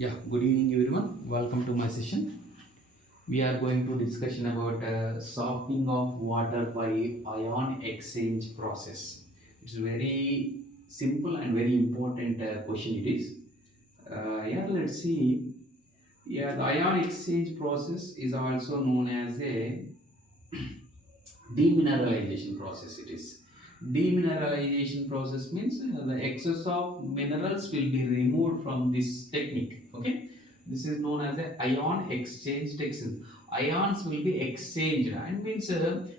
Yeah, good evening everyone. Welcome to my session. We are going to discussion about softening of water by ion exchange process. It's very simple and very important question it is. Let's see. Yeah, the ion exchange process is also known as a demineralization process. It is demineralization process means the excess of minerals will be removed from this technique. Okay, this is known as a ion exchange technique. Ions will be exchanged and means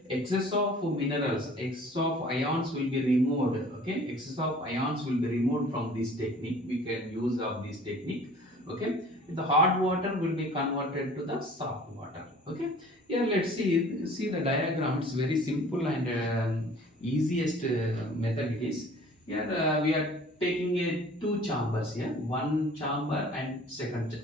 excess of minerals, excess of ions will be removed. Okay, excess of ions will be removed from this technique. We can use of this technique. Okay, the hot water will be converted to the soft water. Okay, here let's see the diagram. It's very simple and easiest method it is. Here we are taking a two chambers here, one chamber and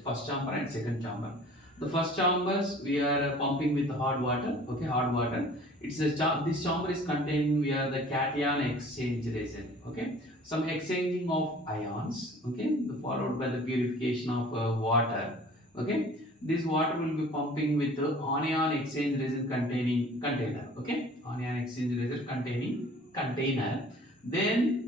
first chamber and second chamber. The first chambers we are pumping with hot water. Okay, hot water. It's a this chamber is containing we are the cation exchange resin. Okay, some exchanging of ions. Okay, followed by the purification of water. Okay, this water will be pumping with the anion exchange resin containing container. Okay, anion exchange resin containing container. Then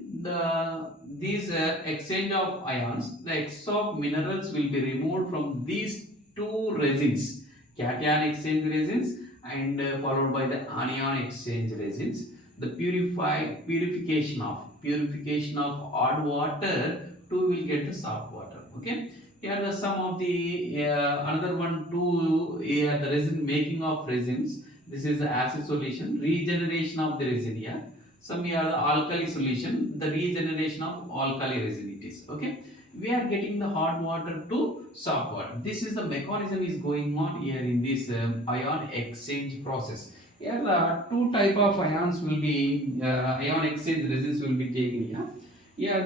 these exchange of ions, the excess of minerals will be removed from these two resins, cation exchange resins and followed by the anion exchange resins. The purification of hot water to will get the soft water. Okay, here the some of the another one too, the resin making of resins. This is the acid solution, regeneration of the resin here. Some here the alkali solution, the regeneration of alkali resin it is. Okay, we are getting the hot water to soft water. This is the mechanism is going on here in this ion exchange process. Here two type of ions will be ion exchange resins will be taken here. Yeah,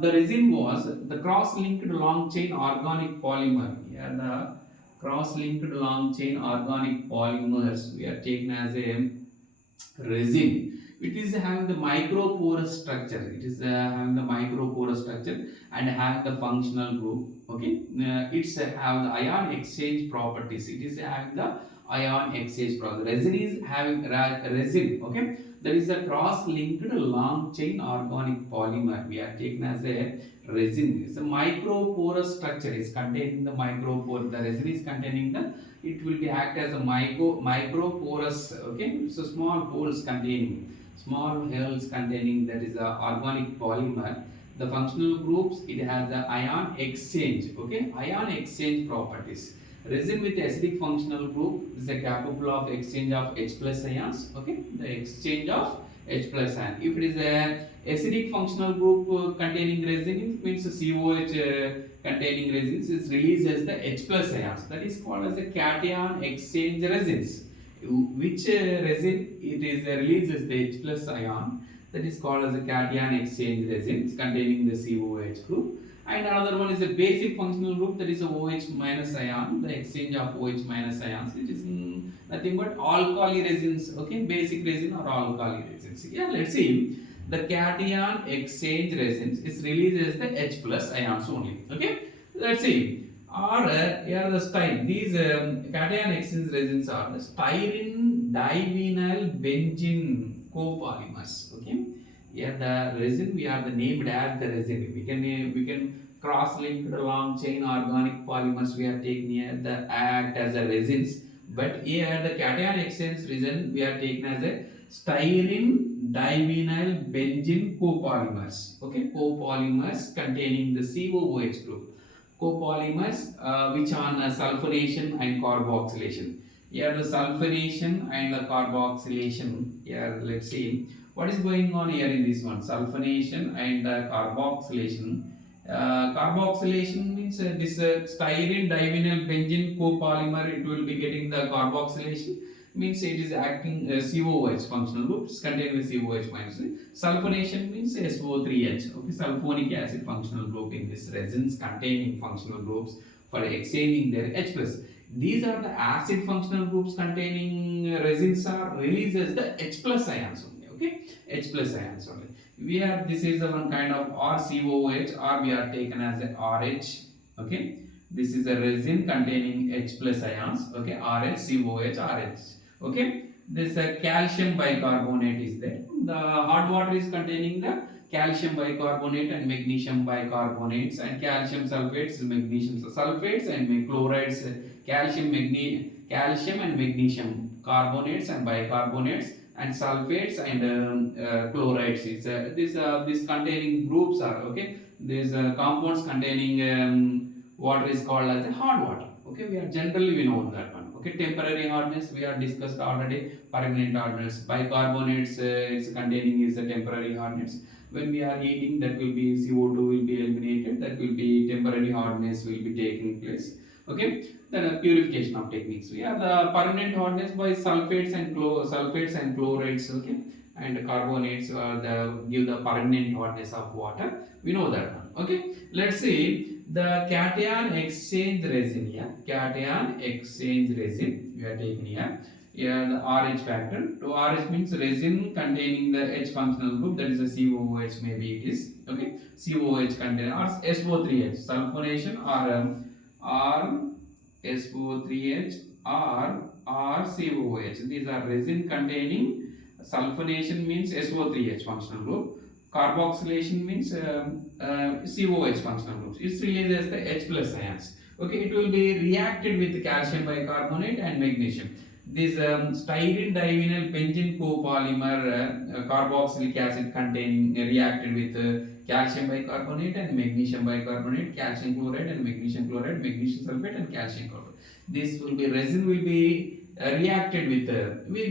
the resin was the cross-linked long chain organic polymer. Yeah, the cross-linked long chain organic polymers we are taken as a resin. It is having the microporous structure. It is having the microporous structure and having the functional group. Okay, it's have the ion exchange properties. It is having the ion exchange process. Resin is having resin. Okay, that is a cross-linked long chain organic polymer. We are taken as a resin. It's a microporous structure. Is containing the micropore. The resin is containing the. It will be act as a microporous. Okay, so small holes containing that is a organic polymer. The functional groups it has the ion exchange. Okay, ion exchange properties. Resin with acidic functional group is capable of exchange of H plus ions. Okay, the exchange of H plus ion. If it is a acidic functional group containing resin, it means COH containing resins is released as the H plus ions. That is called as the cation exchange resins. Which resin it is released as the H plus ion. That is called as the cation exchange resins containing the COH group. And another one is a basic functional group, that is a OH minus ion, the exchange of OH minus ions. It is nothing but alkali resins. Okay, basic resin or alkali resins. Yeah, let's see. The cation exchange resins is released as the H plus ions only. Okay, let's see. Or here the styrene. These cation exchange resins are the styrene divinyl benzene copolymers. Okay, here the resin we are the named as the resin. We can cross-linked long chain organic polymers we are taking here the act as a resins. But here the cation exchange resin we are taken as a styrene divinyl benzene copolymers. Okay, copolymers containing the COOH group. Copolymers which on sulfonation and carboxylation. Here the sulfonation and the carboxylation. Here let's see what is going on here in this one. Sulfonation and carboxylation. Carboxylation means this styrene divinyl benzene copolymer it will be getting the carboxylation means it is acting COH functional groups containing the COH minus. Sulfonation means SO3H. Okay, sulfonic acid functional group in this resins containing functional groups for exchanging their H plus. These are the acid functional groups containing resins are released as the H plus ions only. Okay, H plus ions only. We are this is the one kind of RCOH or we are taken as a RH. Okay, This is a resin containing H plus ions. Okay, RH, COH, RH. Okay, this calcium bicarbonate is there. The hot water is containing the calcium bicarbonate and magnesium bicarbonates, and calcium sulfates, magnesium sulfates, and chlorides, calcium and magnesium carbonates and bicarbonates, and sulfates and chlorides. It's this containing groups are okay. These compounds containing water is called as a hard water. Okay, we know that one. Okay, temporary hardness we are discussed already. Permanent hardness, bicarbonates it's containing is a temporary hardness. When we are heating, that will be CO2 will be eliminated. That will be temporary hardness will be taking place. Okay, the purification of techniques. We have the permanent hardness by sulfates and chlorides. Okay, and carbonates give the permanent hardness of water. We know that one. Okay, let's see the cation exchange resin here. Cation exchange resin we are taking here. Here the RH factor. To RH means resin containing the H functional group, that is a COOH, maybe it is. Okay, COOH containing or SO3H sulfonation or SO3H or COOH. These are resin containing. Sulfonation means SO3H functional group. Carboxylation means COH functional groups. It releases the H plus ions. Okay, it will be reacted with calcium bicarbonate and magnesium. This styrene divinyl benzene copolymer carboxylic acid containing reacted with calcium bicarbonate and magnesium bicarbonate, calcium chloride and magnesium chloride, magnesium sulfate and calcium chloride. This will be resin will be reacted with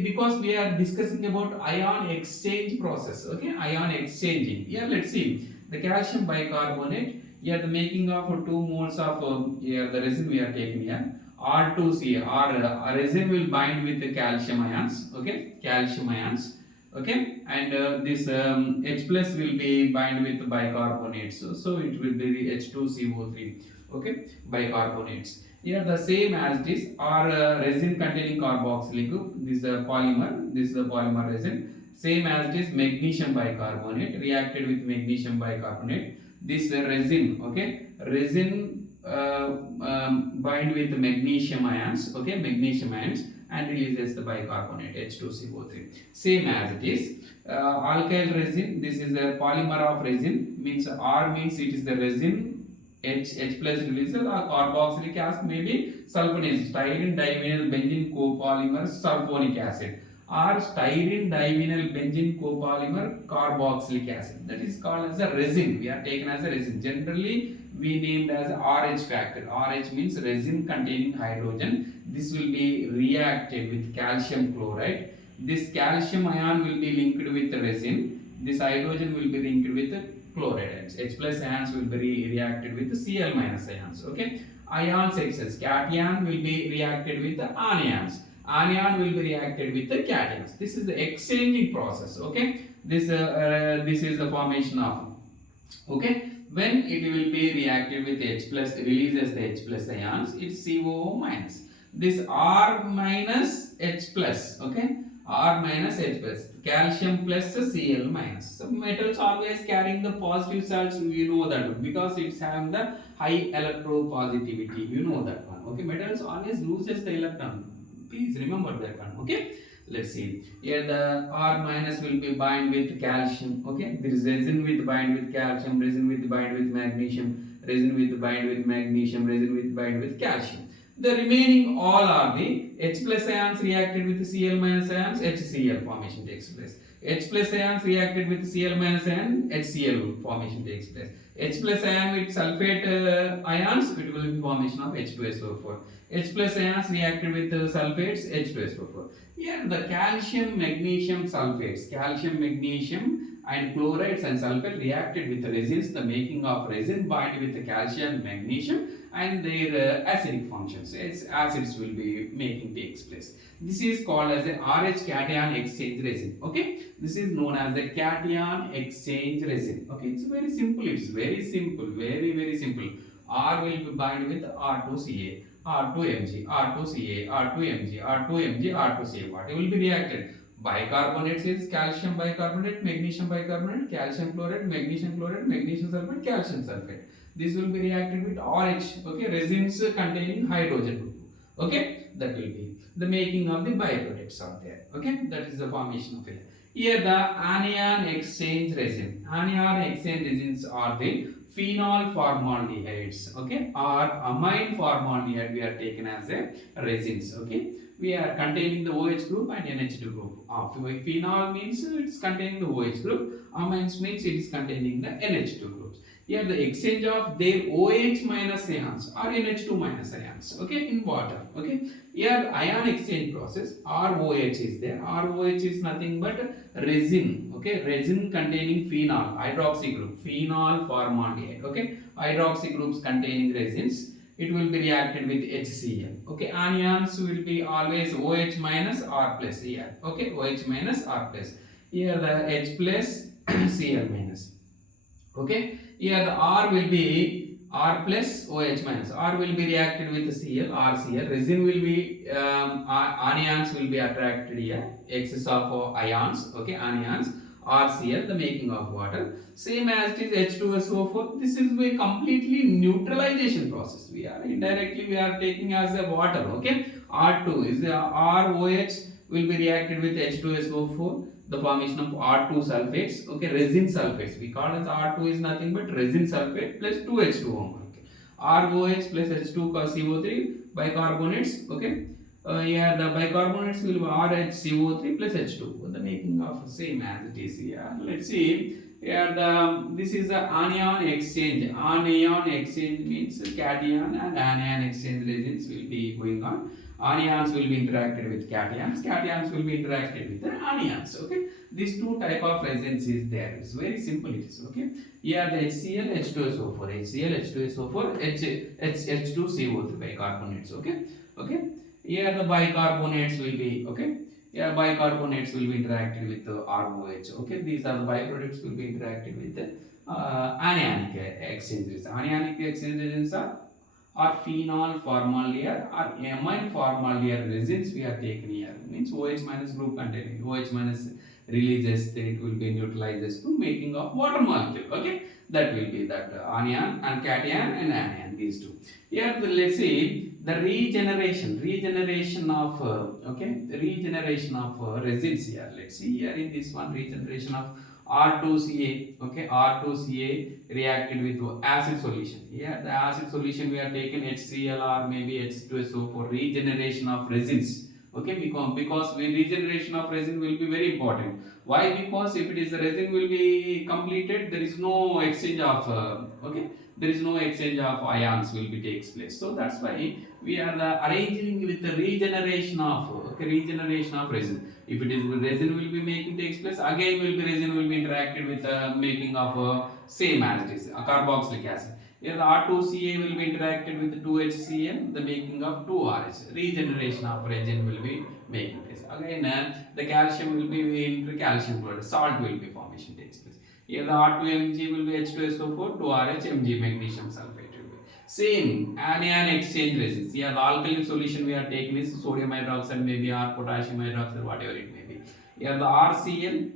because we are discussing about ion exchange process. Okay, ion exchanging. Here let's see the calcium bicarbonate. Here the making of 2 moles of here the resin we are taking here. R2C or resin will bind with the calcium ions. Okay, calcium ions. Okay, and this H plus will be bind with bicarbonates. So it will be the H2CO3. Okay, bicarbonates. Here the same as this or resin containing carboxylic group. This is a polymer. This is a polymer resin. Same as this magnesium bicarbonate reacted with magnesium bicarbonate. This resin. Okay, resin bind with magnesium ions. Okay, magnesium ions and releases the bicarbonate H2CO3. Same as it is. Alkyl resin. This is a polymer of resin. Means R means it is the resin. H plus releases or carboxylic acid, maybe sulfonation, styrene divinyl benzene copolymer sulfonic acid, or styrene divinyl benzene copolymer carboxylic acid. That is called as a resin. We are taken as a resin. Generally, we named as RH factor. RH means resin containing hydrogen. This will be reacted with calcium chloride. This calcium ion will be linked with the resin. This hydrogen will be linked with the chloride. H plus ions will be reacted with the Cl minus ions. Okay, ions excess. Cation will be reacted with the anions. Anion will be reacted with the cations. This is the exchanging process. Okay, this is the formation of. Okay, when it will be reacted with H plus, releases the H plus ions, it's COO minus. This R minus H plus. Okay, R minus H plus, calcium plus Cl minus. So metals always carrying the positive charge, you know that because it's having the high electropositivity, you know that one. Okay, metals always loses the electron. Please remember that one. Okay, let's see. Here the R minus will be bind with calcium. Okay, there is resin with bind with calcium, resin with bind with magnesium, resin with bind with magnesium, resin with bind with calcium. The remaining all are the H plus ions reacted with Cl minus ions, HCl formation takes place. H plus ions reacted with Cl minus ion, HCl formation takes place. H plus ion with sulfate ions, it will be formation of H2SO4. H plus ions reacted with sulfates, H2SO4. Here the calcium, magnesium, sulfates, calcium, magnesium and chlorides and sulfate reacted with the resins, the making of resin bind with the calcium, magnesium and their acidic functions. Its acids will be making takes place. This is called as a RH cation exchange resin. Okay, this is known as the cation exchange resin. Okay, it's very simple. It's very simple. Very simple. R will be bind with R2Ca, R2Mg, R2Ca, R2Mg, R2Mg, R2Ca. What will be reacted? Bicarbonates is calcium bicarbonate, magnesium bicarbonate, calcium chloride, magnesium sulfate, calcium sulfate. This will be reacted with RH, okay, resins containing hydrogen group, okay, that will be the making of the bioproducts are there, okay, that is the formation of it. Here the anion exchange resin, anion exchange resins are the phenol formaldehydes, okay, or amine formaldehyde we are taken as a resins, okay. We are containing the OH group and NH2 group. Phenol means it's containing the OH group. Amines means it is containing the NH2 groups. Here the exchange of their OH minus ions or NH2 minus ions, okay, in water, okay. Here ion exchange process, ROH is there. ROH is nothing but resin, okay, resin containing phenol, hydroxy group, phenol formaldehyde, okay, hydroxy groups containing resins. It will be reacted with HCl. Okay, anions will be always OH minus R plus here. Okay, OH minus R plus. Here the H plus Cl minus. Okay, here the R will be R plus OH minus. R will be reacted with Cl, RCl. Resin will be anions will be attracted here. Excess of ions. Okay, anions. RCl, the making of water. Same as it is H2SO4. This is a completely neutralization process. We are indirectly we are taking as a water. Okay, R2 is the ROH will be reacted with H2SO4. The formation of R2 sulfates. Okay, resin sulfates. We call as R2 is nothing but resin sulfate plus 2H2O. Okay, ROH plus H2CO3 bicarbonates. Okay. Here the bicarbonates will be RHCO3 plus H2, the making of same as it is here. Let's see. Here this is the anion exchange. Anion exchange means cation and anion exchange resins will be going on. Anions will be interacted with cations. Cations will be interacted with the anions. Okay. These two type of resins is there. It's very simple. It is okay. Here the HCl, H2SO4, HCl, H2SO4, H2CO3 bicarbonates. Okay. Okay. Here the bicarbonates will be, okay. Here bicarbonates will be interacted with the ROH. Okay, these are the byproducts will be interacted with the anionic exchanges. Anionic exchanges are phenol formaldehyde or amine formaldehyde resins we are taken here. Means OH minus group containing OH minus releases, then it will be neutralizes to making of water molecule. Okay, that will be that anion and cation and anion, these two. Here let's see the regeneration of regeneration of resins here. Let's see here in this one, regeneration of R2Ca. Okay, R2Ca reacted with acid solution. Here the acid solution we are taken HCl or maybe H2SO for regeneration of resins. Okay, because regeneration of resin will be very important. Why? Because if it is the resin will be completed, there is no exchange of there is no exchange of ions will be takes place. So that's why we are arranging with the regeneration of regeneration of resin. If it is resin will be making takes place, again will be resin will be interacted with the making of same as it is carboxylic acid. Here the R2Ca will be interacted with the 2HCl, the making of 2RH. Regeneration of resin will be making place. Again, the calcium will be into calcium chloride. Salt will be formation takes place. Here the R2Mg will be H2SO4, 2RH, Mg magnesium sulfate will be. Same anion exchange resins. Here the alkaline solution we are taking is sodium hydroxide, maybe or potassium hydroxide, whatever it may be. Here the RCl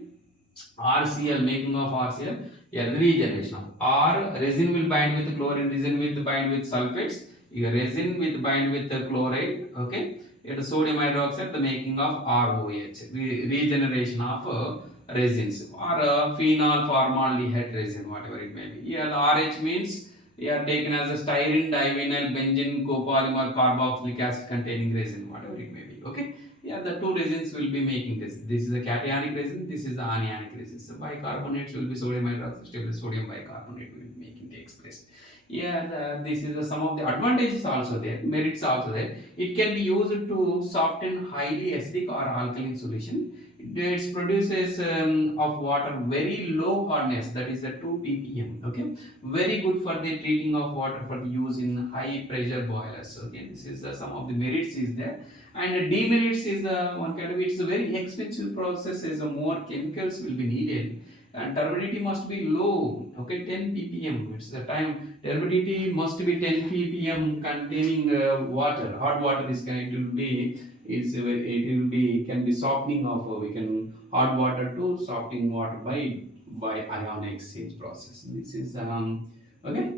making of RCl. Here the regeneration of R resin will bind with chlorine, resin will bind with sulfates. Here resin will bind with the chloride. Okay. Here the sodium hydroxide, the making of ROH, regeneration of resins or phenol formaldehyde resin, whatever it may be. Here the RH means they are taken as a styrene divinyl benzene copolymer carboxylic acid containing resin, whatever it may be. Okay. Yeah, the two resins will be making this. This is a cationic resin, this is the anionic resin. So bicarbonates will be sodium hydroxide, stable sodium bicarbonate will be making takes place. Yeah, this is some of the advantages also there, merits also there. It can be used to soften highly acidic or alkaline solution. It produces of water very low hardness, that is a 2 ppm. Okay, very good for the treating of water for the use in high pressure boilers. Okay, this is some of the merits is there. And demerits is one kind of, it's a very expensive process, as more chemicals will be needed and turbidity must be low. Okay, 10 ppm, it's the time turbidity must be 10 ppm containing water, hot water is kind, it will be it will be can be softening of we can hot water to softening water by ion exchange process. This is okay.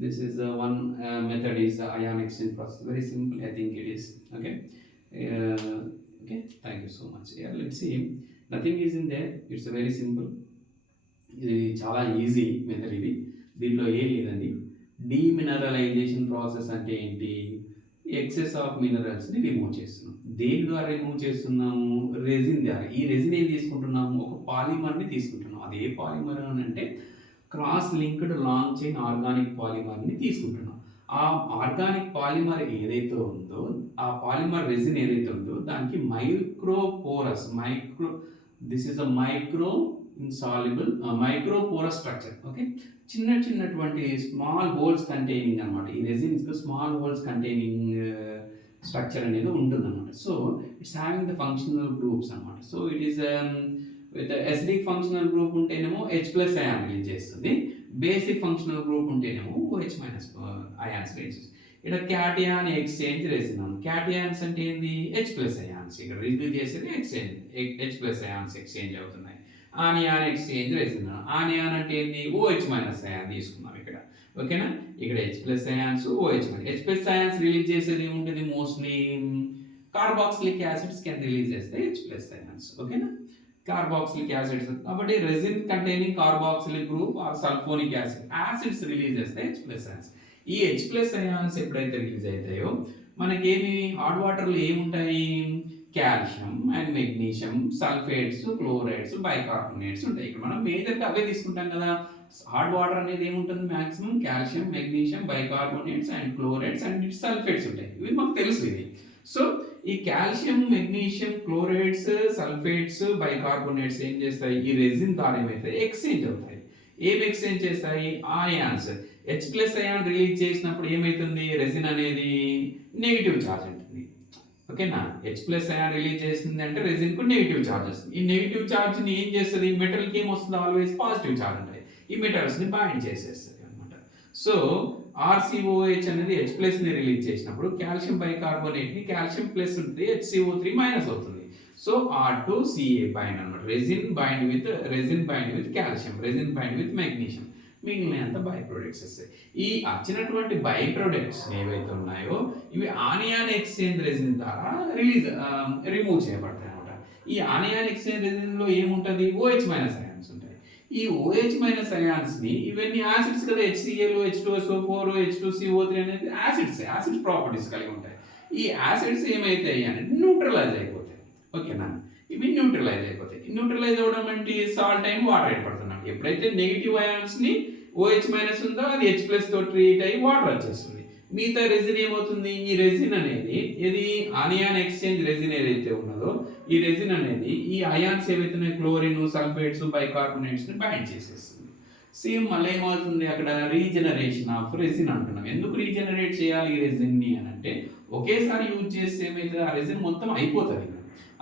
This is one method is the ion exchange process. Very simple, I think it is. Okay. Okay. Thank you so much. Yeah. Let's see. Nothing is in there. It's a very simple. ఇది చాలా easy method ఇది. దీనిలో ఏం లేదండి. Demineralisation process అంటే ఏంటి? Excess of మినరల్స్ని remove చేస్తున్నాం. దేని ద్వారా రిమూవ్ చేస్తున్నాము? రెజిన్ ద్వారా. ఈ రెజిన్ ఏం తీసుకుంటున్నాము? ఒక పాలిమర్ని తీసుకుంటున్నాం. అది ఏ పాలిమర్ అని అంటే cross linked long chain organic పాలిమర్ని తీసుకుంటున్నాం. ఆ ఆర్గానిక్ పాలిమర్ ఏదైతే ఉందో, ఆ పాలిమర్ రెజిన్ ఏదైతే ఉందో దానికి this is a insoluble microporous structure. Okay, చిన్నటువంటి స్మాల్ హోల్స్ కంటైనింగ్ అనమాట. ఈ resins small holes containing structure అనేది ఉంటుందన్నమాట. So it's having the functional groups అనమాట. So it is with acidic functional group ఉంటేనేమో H+ అయాన్ రిలీజ్ చేస్తుంది. Basic functional group ఉంటేనేమో OH- ions release చేస్తుంది. ఇక్కడ క్యాటియాన్ ఎక్స్చేంజ్ రెజిన్. క్యాటియాన్స్ అంటే ఏంది? H+ ions. ఇక్కడ రిలీజ్ చేసేది H+ అయాన్స్ ఎక్స్చేంజ్ అవుతున్నాయి. Anion exchange resin. ఆనియాన్ అంటే ఏంది? OH- అయాన్ తీసుకున్నాం ఇక్కడ. ఓకేనా? ఇక్కడ H+ ions, H+ ions release చేసేది ఏముంటుంది? Mostly carboxylic acids can release చేస్తే H+ అయాన్స్. ఓకేనా? కార్బాక్సిలిక్ యాసిడ్స్ కాబట్టి resin containing carboxylic group or sulphonic acids release చేస్తే H+ అయాన్స్. ఈ H+ అయాన్స్ ఎప్పుడైతే రిలీజ్ అవుతాయో మనకేమి హాట్ వాటర్లో ఏముంటాయి? Calcium and magnesium, sulphates, chlorides, bicarbonates ఉంటాయి. ఇక్కడ మనం మేజర్గా అవే తీసుకుంటాం కదా. హాట్ వాటర్ అనేది ఏముంటుంది? Maximum calcium, magnesium, bicarbonates and chlorides and sulphates ఉంటాయి. ఇవి మాకు తెలుసు ఇది. సో ఈ calcium, magnesium, chlorides, sulphates, bicarbonates ఏం చేస్తాయి? ఈ రెజిన్ ద్వారా ఏమవుతాయి? ఎక్స్చేంజ్ అవుతాయి. ఏం ఎక్స్చేంజ్ చేస్తాయి? ఆయాన్స్. H+ అయాన్ రిలీజ్ చేసినప్పుడు ఏమవుతుంది? రెజిన్ అనేది నెగిటివ్ ఛార్జ్ ఉంటుంది. ఓకేనా? H+ అయాన్ రిలీజ్ చేసింది అంటే రెజిన్ కు నెగిటివ్ ఛార్జ్ వస్తుంది. ఈ నెగిటివ్ ఛార్జ్ ని ఏం చేస్తుంది? మెటల్ కి ఏం వస్తుంది? ఆల్వేస్ పాజిటివ్ ఛార్జ్ ఉంటాయి. ఈ మెటల్స్ ని బైండ్ చేసేస్తుంది అనమాట. సో RCOH అనేది H+ ని రిలీజ్ చేసినప్పుడు కాల్షియం బైకార్బోనేట్ ని కాల్షియం ప్లస్ ఉంటుంది, HCO3 మైనస్ అవుతుంది. సో R2CA బైండ్ అనమాట. Resin bind with calcium, resin bind with magnesium, మిగిలినంత బై ప్రొడక్ట్స్ వస్తాయి. ఈ వచ్చినటువంటి బై ప్రొడక్ట్స్ ఏవైతే ఉన్నాయో ఇవి ఆనియాన్ ఎక్స్చేంజ్ రెజిన్ ద్వారా రిమూవ్ చేయబడతాయి అనమాట. ఈ ఆనియాన్ ఎక్స్చేంజ్ రెజిన్ లో ఏముంటుంది? OH- అయాన్స్ ఉంటాయి. ఈ OH- అయాన్స్ ని ఇవన్నీ యాసిడ్స్ కదా, HCl, H2SO4, H2CO3 అనేది యాసిడ్ ప్రాపర్టీస్ కలిగి ఉంటాయి. ఈ యాసిడ్స్ ఏమైతాయి అంటే న్యూట్రలైజ్ అయిపోతాయి. ఓకేనా? ఇవి న్యూట్రలైజ్ అయిపోతాయి. న్యూట్రలైజ్ అవ్వడం అంటే సాల్ట్ అండ్ వాటర్ ఏర్పడుతున్నాం. ఎప్పుడైతే నెగిటివ్ అయాన్స్ ని OH- ఉందో అది H+ తో ట్రీట్ అయ్యి వాటర్ వచ్చేస్తుంది. మిగతా రెజిన్ ఏమవుతుంది? ఈ రెజిన్ అనేది ఇది ఆనియాన్ ఎక్స్చేంజ్ రెజిన్ ఏదైతే ఉన్నదో ఈ రెజిన్ అనేది ఈ అయాన్స్ ఏవైతే క్లోరిన్, సల్ఫేట్స్, బైకార్బోనేట్స్ ని బైండ్ చేసేస్తుంది. సేమ్ మళ్ళీ ఏమవుతుంది? అక్కడ రీజనరేషన్ ఆఫ్ రెజిన్ అంటున్నాం. ఎందుకు రీజనరేట్ చేయాలి ఈ రెజిన్ ని అని అంటే ఒకేసారి యూజ్ చేస్తే ఏమైతుంది? ఆ రెజిన్ మొత్తం అయిపోతుంది.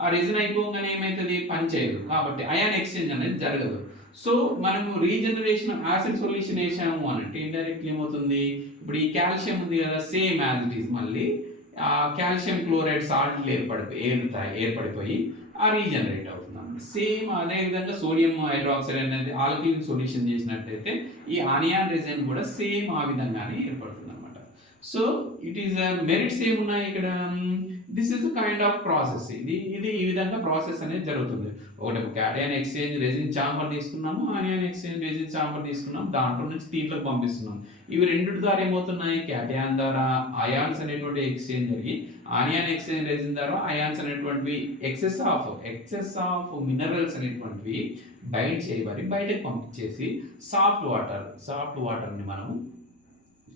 ఆ రెజిన్ అయిపోగానే ఏమవుతుంది? పనిచేయదు. కాబట్టి అయాన్ ఎక్స్చేంజ్ అనేది జరగదు. సో మనము రీజనరేషన్ యాసిడ్ సొల్యూషన్ వేసాము అని అంటే ఇండైరెక్ట్లీ ఏమవుతుంది? ఇప్పుడు ఈ కాల్షియం ఉంది కదా, సేమ్ యాజ్ ఇట్ ఈస్ మళ్ళీ ఆ కాల్షియం క్లోరైడ్ సాల్ట్లు ఏర్పడిపోయి ఆ రీజనరేట్ అవుతుంది అన్నమాట. సేమ్ అదే విధంగా సోడియం హైడ్రాక్సైడ్ అనేది ఆల్కలీన్ సొల్యూషన్ చేసినట్టయితే ఈ ఆనియాన్ రెజిన్ కూడా సేమ్ ఆ విధంగానే ఏర్పడుతుంది అనమాట. సో ఇట్ ఈస్ మెరిట్స్ ఏమున్నాయి ఇక్కడ? This is kind of process. ఇది ఈ విధంగా ప్రాసెస్ అనేది జరుగుతుంది. ఒకటి క్యాటియాన్ ఎక్స్చేంజ్ రెజిన్ చాంబర్ తీసుకున్నాము, ఆనియాన్ ఎక్స్చేంజ్ రెజిన్ చాంబర్ తీసుకున్నాం, దాంట్లో నుంచి దీంట్లోకి పంపిస్తున్నాం. ఇవి రెండింటి ద్వారా ఏమవుతున్నాయి? క్యాటియాన్ ద్వారా అయాన్స్ అనేటువంటి ఎక్స్చేంజ్ జరిగి ఆనియాన్ ఎక్స్చేంజ్ రెజిన్ ద్వారా అయాన్స్ అనేటువంటివి ఎక్సెస్ ఆఫ్ మినరల్స్ అనేటువంటివి బైండ్ చేయబడి బయటకు పంపించేసి సాఫ్ట్ వాటర్ని మనం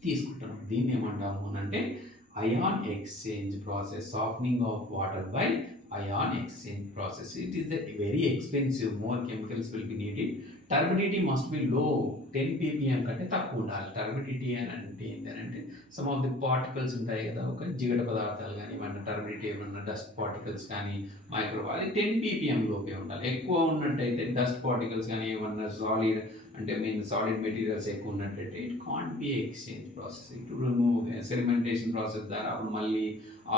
తీసుకుంటున్నాం. దీన్ని ఏమంటాము అంటే ion exchange process, softening of water by ion exchange process. It is a very expensive, more chemicals will be needed. Turbidity must be low, 10 ppm కంటే తక్కువ ఉండాలి. టర్బిడిటీ అని అంటే ఏంటంటే సమ్ ఆఫ్ ది పార్టికల్స్ ఉంటాయి కదా, ఒక జిగట పదార్థాలు కానీ ఏమన్నా టర్బిడిటీ ఏమన్నా డస్ట్ పార్టికల్స్ కానీ మైక్రో అది 10 ppm లోపే ఉండాలి. ఎక్కువ ఉన్నట్టయితే డస్ట్ పార్టికల్స్ కానీ ఏమన్నా సాలిడ్ అంటే మీన్ సాలిడ్ మెటీరియల్స్ ఎక్కువ ఉన్నట్టయితే it can't be exchange process. It remove sedimentation process ద్వారా అప్పుడు మళ్ళీ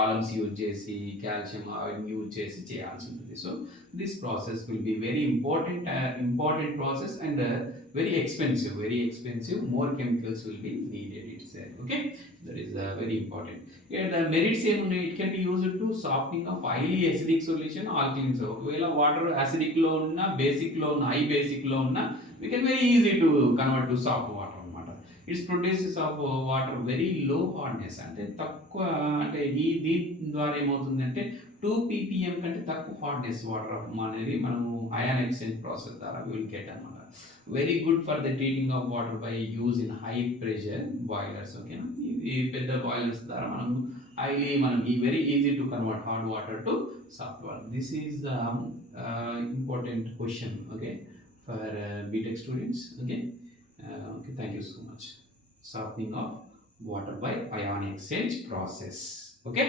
ఆలమ్స్ యూజ్ చేసి కాల్షియం యూజ్ చేసి చేయాల్సి ఉంటుంది. So this process will be very important process and very expensive, more chemicals will be needed, it's there. Okay, that is very important. Here the merits ఏమున్నాయి, it can be used to softening of highly acidic solution alkaline. So ఒకవేళ water acidic లో ఉన్న basic లో ఉన్న high basic లో ఉన్న we can very easy to convert to soft water అన్నమాట. It's produces of water very low hardness, అంటే తక్కువ, అంటే దీని ద్వారా ఏమవుతుందంటే 2 ppm కంటే తక్కువ హార్డ్నెస్ వాటర్ అనేది మనము అయాన్ ఎక్స్చేంజ్ ప్రాసెస్ ద్వారా విల్ గెట్ అన్నమాట. Very good for the treating of water by use in high pressure boilers. ఓకేనా, ఈ పెద్ద బాయిలర్స్ ద్వారా మనం ఈ very easy to convert hard water to soft water. This is the important question, okay, for BTech students. Okay, thank you so much. Softening of water by ion exchange process. Okay.